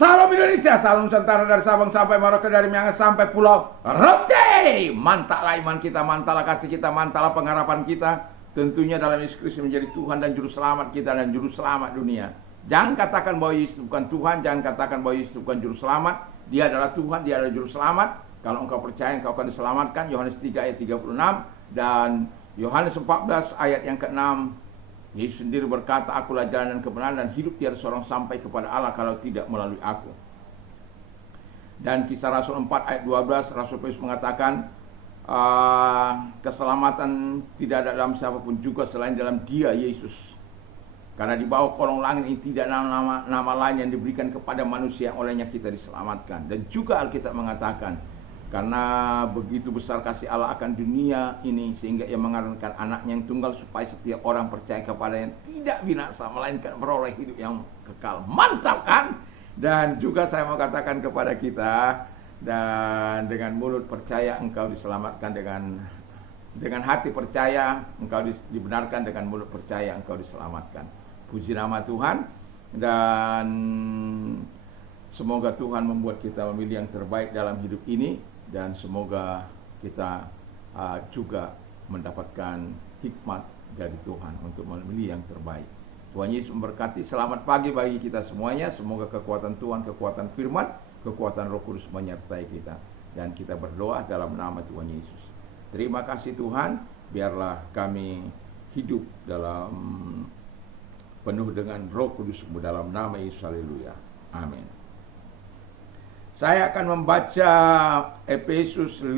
Salam Indonesia, salam Nusantara dari Sabang sampai Merauke, dari Miangas sampai Pulau Rote. Mantaplah iman kita, mantaplah kasih kita, mantaplah pengharapan kita. Tentunya dalam Yesus Kristus menjadi Tuhan dan Juru Selamat kita dan Juru Selamat dunia. Jangan katakan bahwa Yesus bukan Tuhan, jangan katakan bahwa Yesus bukan Juru Selamat. Dia adalah Tuhan, dia adalah Juru Selamat. Kalau engkau percaya, engkau akan diselamatkan. Yohanes 3 ayat 36 dan Yohanes 14 ayat yang ke-6. Yesus sendiri berkata, akulah jalan dan kebenaran dan hidup, tiada seorang sampai kepada Allah kalau tidak melalui aku. Dan Kisah Rasul 4 ayat 12, Rasul Paulus mengatakan, keselamatan tidak ada dalam siapapun juga selain dalam Dia, Yesus. Karena di bawah kolong langit ini tidak ada nama lain yang diberikan kepada manusia yang olehnya kita diselamatkan. Dan juga Alkitab mengatakan, karena begitu besar kasih Allah akan dunia ini sehingga ia mengaruniakan anaknya yang tunggal supaya setiap orang percaya kepadanya tidak binasa melainkan beroleh hidup yang kekal. Mantap kan? Dan juga saya mau katakan kepada kita, dan dengan mulut percaya engkau diselamatkan, dengan hati percaya engkau dibenarkan, dengan mulut percaya engkau diselamatkan. Puji nama Tuhan, dan semoga Tuhan membuat kita memilih yang terbaik dalam hidup ini. Dan semoga kita juga mendapatkan hikmat dari Tuhan untuk memilih yang terbaik. Tuhan Yesus memberkati. Selamat pagi bagi kita semuanya. Semoga kekuatan Tuhan, kekuatan firman, kekuatan Roh Kudus menyertai kita. Dan kita berdoa dalam nama Tuhan Yesus. Terima kasih Tuhan. Biarlah kami hidup dalam penuh dengan Roh Kudus dalam nama Yesus. Haleluya. Amin. Saya akan membaca Efesus 5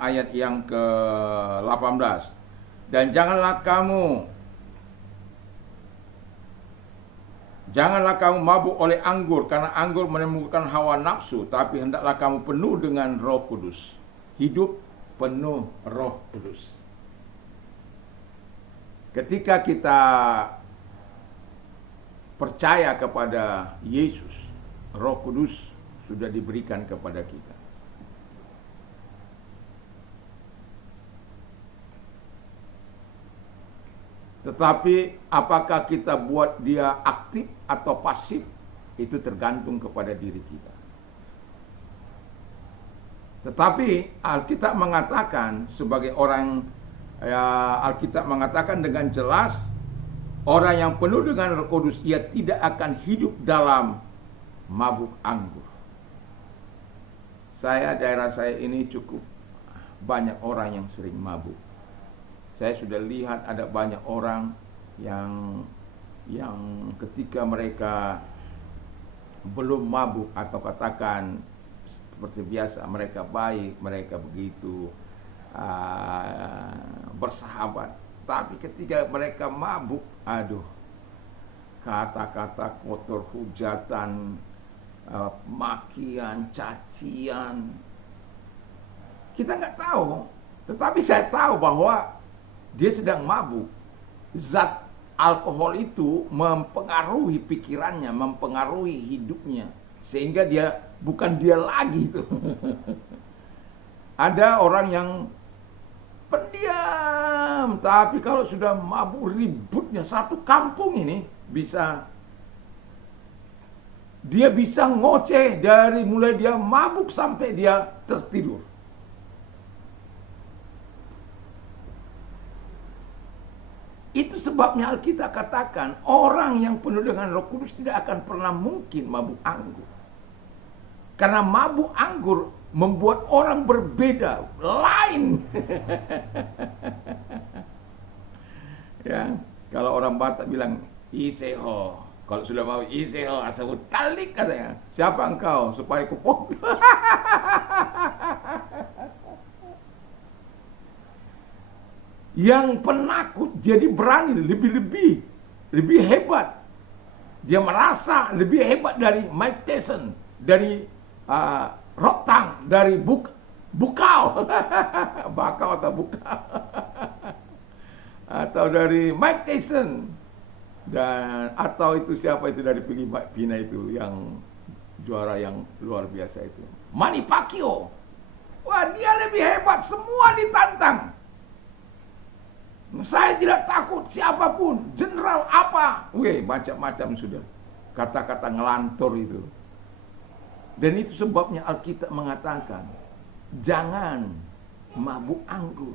ayat yang ke-18. Dan janganlah kamu mabuk oleh anggur, karena anggur menimbulkan hawa nafsu, tapi hendaklah kamu penuh dengan Roh Kudus. Hidup penuh Roh Kudus. Ketika kita percaya kepada Yesus, Roh Kudus sudah diberikan kepada kita. Tetapi apakah kita buat dia aktif atau pasif, itu tergantung kepada diri kita. Tetapi Alkitab mengatakan sebagai orang, Alkitab mengatakan dengan jelas, orang yang penuh dengan Roh Kudus, ia tidak akan hidup dalam mabuk anggur. Daerah saya ini cukup banyak orang yang sering mabuk. Saya sudah lihat ada banyak orang yang ketika mereka belum mabuk, atau katakan seperti biasa, mereka baik, mereka begitu bersahabat. Tapi ketika mereka mabuk, aduh, kata-kata kotor, hujatan, makian, cacian, kita nggak tahu. Tetapi saya tahu bahwa dia sedang mabuk. Zat alkohol itu mempengaruhi pikirannya, mempengaruhi hidupnya, sehingga dia bukan dia lagi itu. Ada orang yang pendiam, tapi kalau sudah mabuk, ributnya satu kampung ini dia bisa ngoceh dari mulai dia mabuk sampai dia tertidur. Itu sebabnya Alkitab katakan orang yang penuh dengan Roh Kudus tidak akan pernah mungkin mabuk anggur. Karena mabuk anggur membuat orang berbeda, lain. Ya, kalau orang Batak bilang iseho. Kalau sudah mau iseho asal talik katanya. Siapa engkau supaya kupok? Yang penakut jadi berani lebih hebat. Dia merasa lebih hebat dari Mike Tyson, dari Rock Tang, dari Bukau, Bakau atau Bukau, atau dari Mike Tyson, dan atau itu siapa itu dari Filipina itu yang juara yang luar biasa itu, Manny Pacquiao. Wah, dia lebih hebat, semua ditantang. Saya tidak takut siapapun, general apa, macam-macam sudah, kata-kata ngelantur itu. Dan itu sebabnya Alkitab mengatakan, jangan mabuk anggur.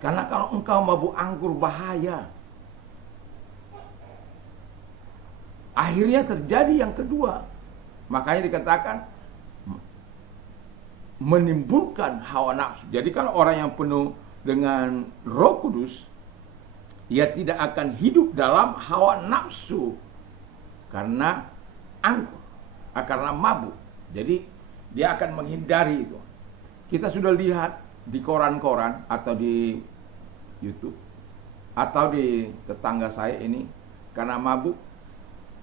Karena kalau engkau mabuk anggur bahaya. Akhirnya terjadi yang kedua. Makanya dikatakan menimbulkan hawa nafsu. Jadi kalau orang yang penuh dengan Roh Kudus, ia tidak akan hidup dalam hawa nafsu karena anggur, karena mabuk. Jadi dia akan menghindari itu. Kita sudah lihat di koran-koran atau di YouTube atau di tetangga saya ini, karena mabuk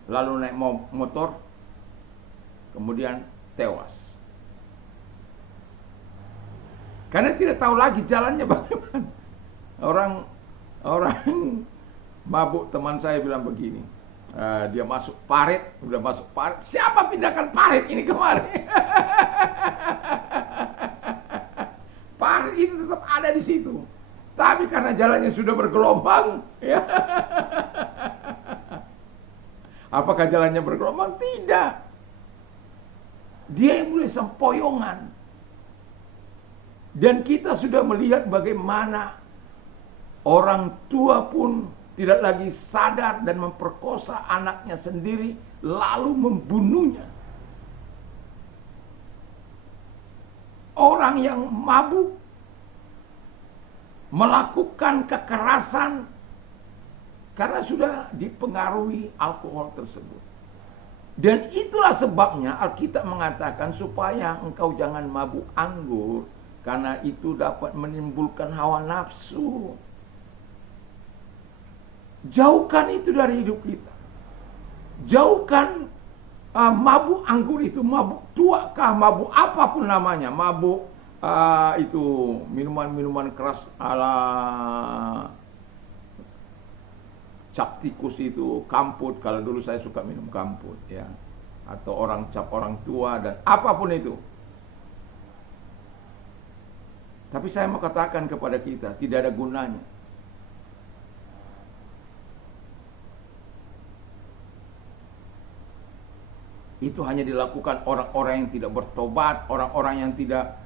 lalu naik motor kemudian tewas. Karena tidak tahu lagi jalannya bagaimana. Orang mabuk, teman saya bilang begini, dia masuk parit, udah masuk parit, siapa pindahkan parit ini kemarin? Parit itu tetap ada di situ, tapi karena jalannya sudah bergelombang, ya. Apakah jalannya bergelombang? Tidak. Dia yang mulai sempoyongan. Dan kita sudah melihat bagaimana orang tua pun tidak lagi sadar dan memperkosa anaknya sendiri, lalu membunuhnya. Orang yang mabuk melakukan kekerasan karena sudah dipengaruhi alkohol tersebut. Dan itulah sebabnya Alkitab mengatakan supaya engkau jangan mabuk anggur, karena itu dapat menimbulkan hawa nafsu. Jauhkan itu dari hidup kita. Jauhkan mabuk anggur itu, mabuk tua kah, mabuk apapun namanya, mabuk itu minuman-minuman keras ala cap tikus itu, kamput. Kalau dulu saya suka minum kamput, ya, atau orang cap orang tua dan apapun itu. Tapi saya mau katakan kepada kita, tidak ada gunanya. Itu hanya dilakukan orang-orang yang tidak bertobat, orang-orang yang tidak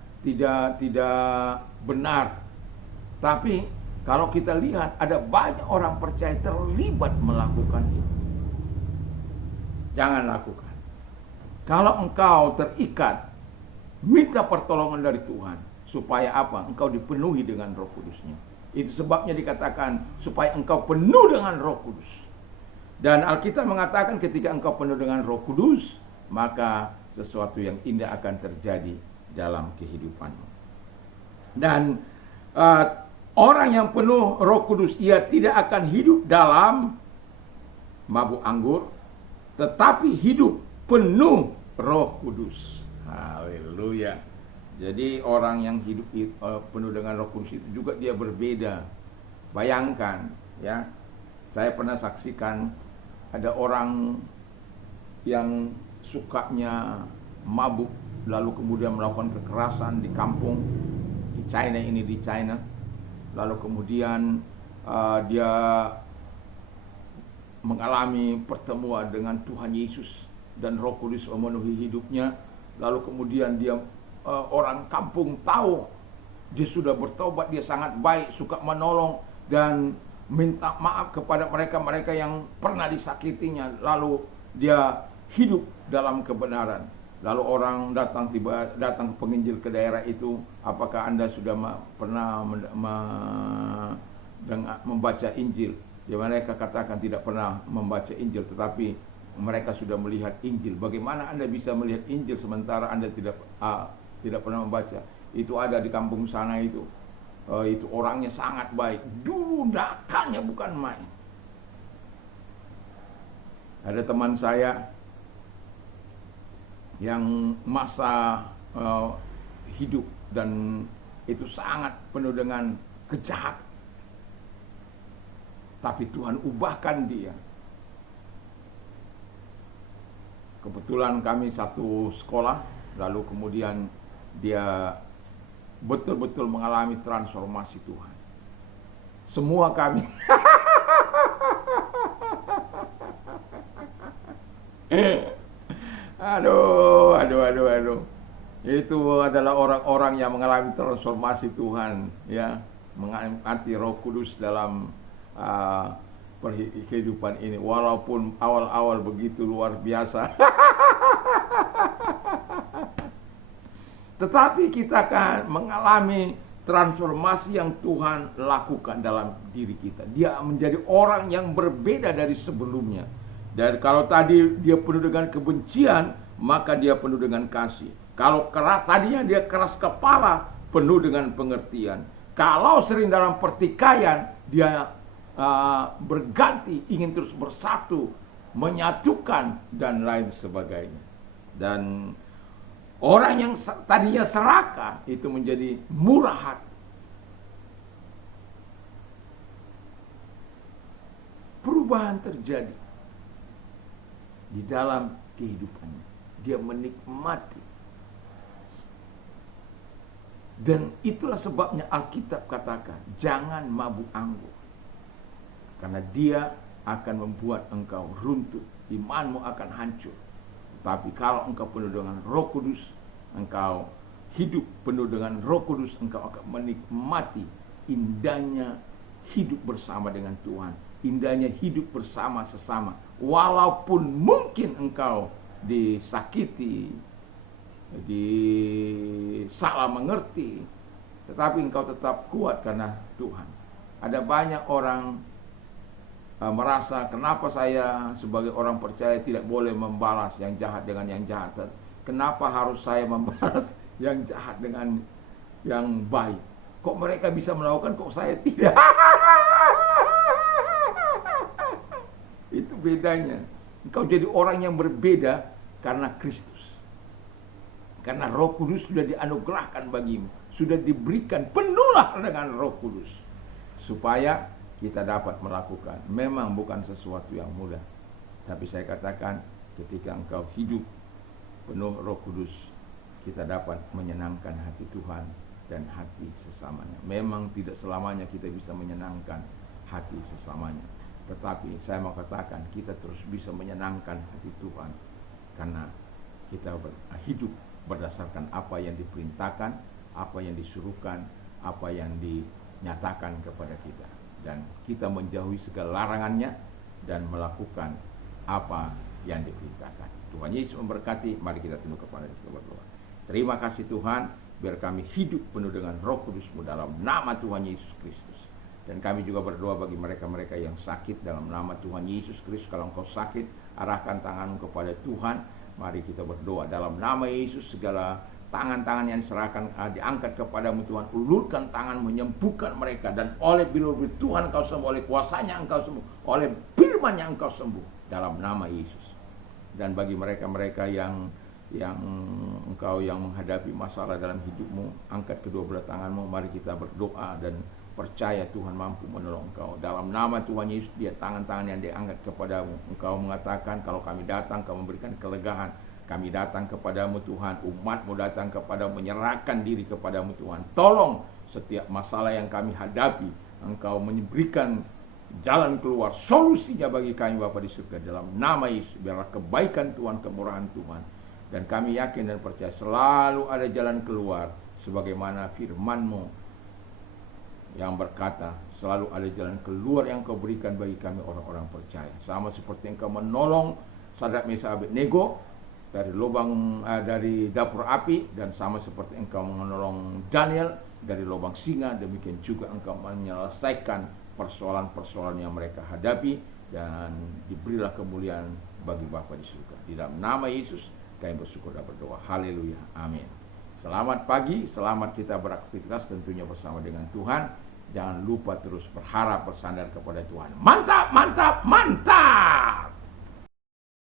benar. Tapi kalau kita lihat, ada banyak orang percaya terlibat melakukan itu. Jangan lakukan. Kalau engkau terikat, minta pertolongan dari Tuhan. Supaya apa? Engkau dipenuhi dengan Roh Kudus-Nya. Itu sebabnya dikatakan supaya engkau penuh dengan Roh Kudus. Dan Alkitab mengatakan ketika engkau penuh dengan Roh Kudus, maka sesuatu yang indah akan terjadi dalam kehidupanmu. Dan orang yang penuh Roh Kudus, ia tidak akan hidup dalam mabuk anggur, tetapi hidup penuh Roh Kudus. Haleluya. Jadi orang yang hidup penuh dengan Roh Kudus itu juga dia berbeda. Bayangkan, ya, saya pernah saksikan ada orang yang sukanya mabuk, lalu kemudian melakukan kekerasan di kampung di China ini, di China. Lalu kemudian dia mengalami pertemuan dengan Tuhan Yesus dan Roh Kudus memenuhi hidupnya. Lalu kemudian dia orang kampung tahu dia sudah bertobat, dia sangat baik, suka menolong dan minta maaf kepada mereka yang pernah disakitinya. Lalu dia hidup dalam kebenaran. Lalu orang datang ke penginjil ke daerah itu, apakah Anda sudah pernah membaca Injil? Ya, mereka katakan tidak pernah membaca Injil, tetapi mereka sudah melihat Injil. Bagaimana Anda bisa melihat Injil sementara Anda tidak pernah membaca? Itu ada di kampung sana itu. Itu orangnya sangat baik. Dulu nakalnya bukan main. Ada teman saya yang masa hidup dan itu sangat penuh dengan kejahatan. Tapi Tuhan ubahkan dia. Kebetulan kami satu sekolah, lalu kemudian dia betul-betul mengalami transformasi Tuhan. Semua kami Aduh. Itu adalah orang-orang yang mengalami transformasi Tuhan, ya, mengalami Roh Kudus dalam kehidupan ini. Walaupun awal-awal begitu luar biasa, tetapi kita akan mengalami transformasi yang Tuhan lakukan dalam diri kita. Dia menjadi orang yang berbeda dari sebelumnya. Dan kalau tadi dia penuh dengan kebencian, maka dia penuh dengan kasih. Kalau tadinya dia keras kepala, penuh dengan pengertian. Kalau sering dalam pertikaian, dia berganti, ingin terus bersatu, menyatukan, dan lain sebagainya. Dan orang yang tadinya serakah, itu menjadi murah hati. Perubahan terjadi di dalam kehidupannya. Dia menikmati. Dan itulah sebabnya Alkitab katakan, jangan mabuk anggur. Karena dia akan membuat engkau runtuh, imanmu akan hancur. Tapi kalau engkau penuh dengan Roh Kudus, engkau hidup penuh dengan Roh Kudus, engkau akan menikmati indahnya hidup bersama dengan Tuhan, indahnya hidup bersama sesama. Walaupun mungkin engkau disakiti, salah mengerti, tetapi engkau tetap kuat karena Tuhan. Ada banyak orang merasa, kenapa saya sebagai orang percaya tidak boleh membalas yang jahat dengan yang jahat? Kenapa harus saya membalas yang jahat dengan yang baik? Kok mereka bisa melakukan, kok saya tidak? Itu bedanya. Engkau jadi orang yang berbeda karena Kristus. Karena Roh Kudus sudah dianugerahkan bagimu, sudah diberikan, penuhlah dengan Roh Kudus, supaya kita dapat melakukan. Memang bukan sesuatu yang mudah, tapi saya katakan, ketika engkau hidup penuh Roh Kudus, kita dapat menyenangkan hati Tuhan dan hati sesamanya. Memang tidak selamanya kita bisa menyenangkan hati sesamanya, tetapi saya mau katakan, kita terus bisa menyenangkan hati Tuhan, karena kita hidup berdasarkan apa yang diperintahkan, apa yang disuruhkan, apa yang dinyatakan kepada kita. Dan kita menjauhi segala larangannya dan melakukan apa yang diperintahkan. Tuhan Yesus memberkati. Mari kita tunduk kepada Dia berdoa. Terima kasih Tuhan, biar kami hidup penuh dengan Roh Kudus-Mu dalam nama Tuhan Yesus Kristus. Dan kami juga berdoa bagi mereka-mereka yang sakit dalam nama Tuhan Yesus Kristus. Kalau engkau sakit, arahkan tanganmu kepada Tuhan. Mari kita berdoa dalam nama Yesus. Segala tangan-tangan yang diserahkan diangkat kepadamu Tuhan, ulurkan tangan menyembuhkan mereka, dan oleh bilur Tuhan engkau sembuh, oleh kuasanya engkau sembuh, oleh firman-Nya engkau sembuh dalam nama Yesus. Dan bagi mereka-mereka yang engkau yang menghadapi masalah dalam hidupmu, angkat kedua belah tanganmu, mari kita berdoa dan percaya Tuhan mampu menolong engkau. Dalam nama Tuhan Yesus, dia tangan-tangan yang diangkat kepadamu. Engkau mengatakan, kalau kami datang, kau memberikan kelegaan. Kami datang kepadamu Tuhan, umatmu datang kepadamu, menyerahkan diri kepadamu Tuhan. Tolong setiap masalah yang kami hadapi, engkau memberikan jalan keluar, solusinya bagi kami Bapa di surga. Dalam nama Yesus, biarlah kebaikan Tuhan, kemurahan Tuhan. Dan kami yakin dan percaya selalu ada jalan keluar, sebagaimana firman-Mu yang berkata, selalu ada jalan keluar yang Kau berikan bagi kami orang-orang percaya. Sama seperti Engkau menolong Sadrak, Mesak, Abednego dari lubang dari dapur api, dan sama seperti Engkau menolong Daniel dari lubang singa, demikian juga Engkau menyelesaikan persoalan-persoalan yang mereka hadapi, dan diberilah kemuliaan bagi Bapa di surga. Di dalam nama Yesus kami bersyukur dan berdoa. Haleluya. Amin. Selamat pagi, selamat kita beraktivitas tentunya bersama dengan Tuhan. Jangan lupa terus berharap, bersandar kepada Tuhan. Mantap, mantap, mantap.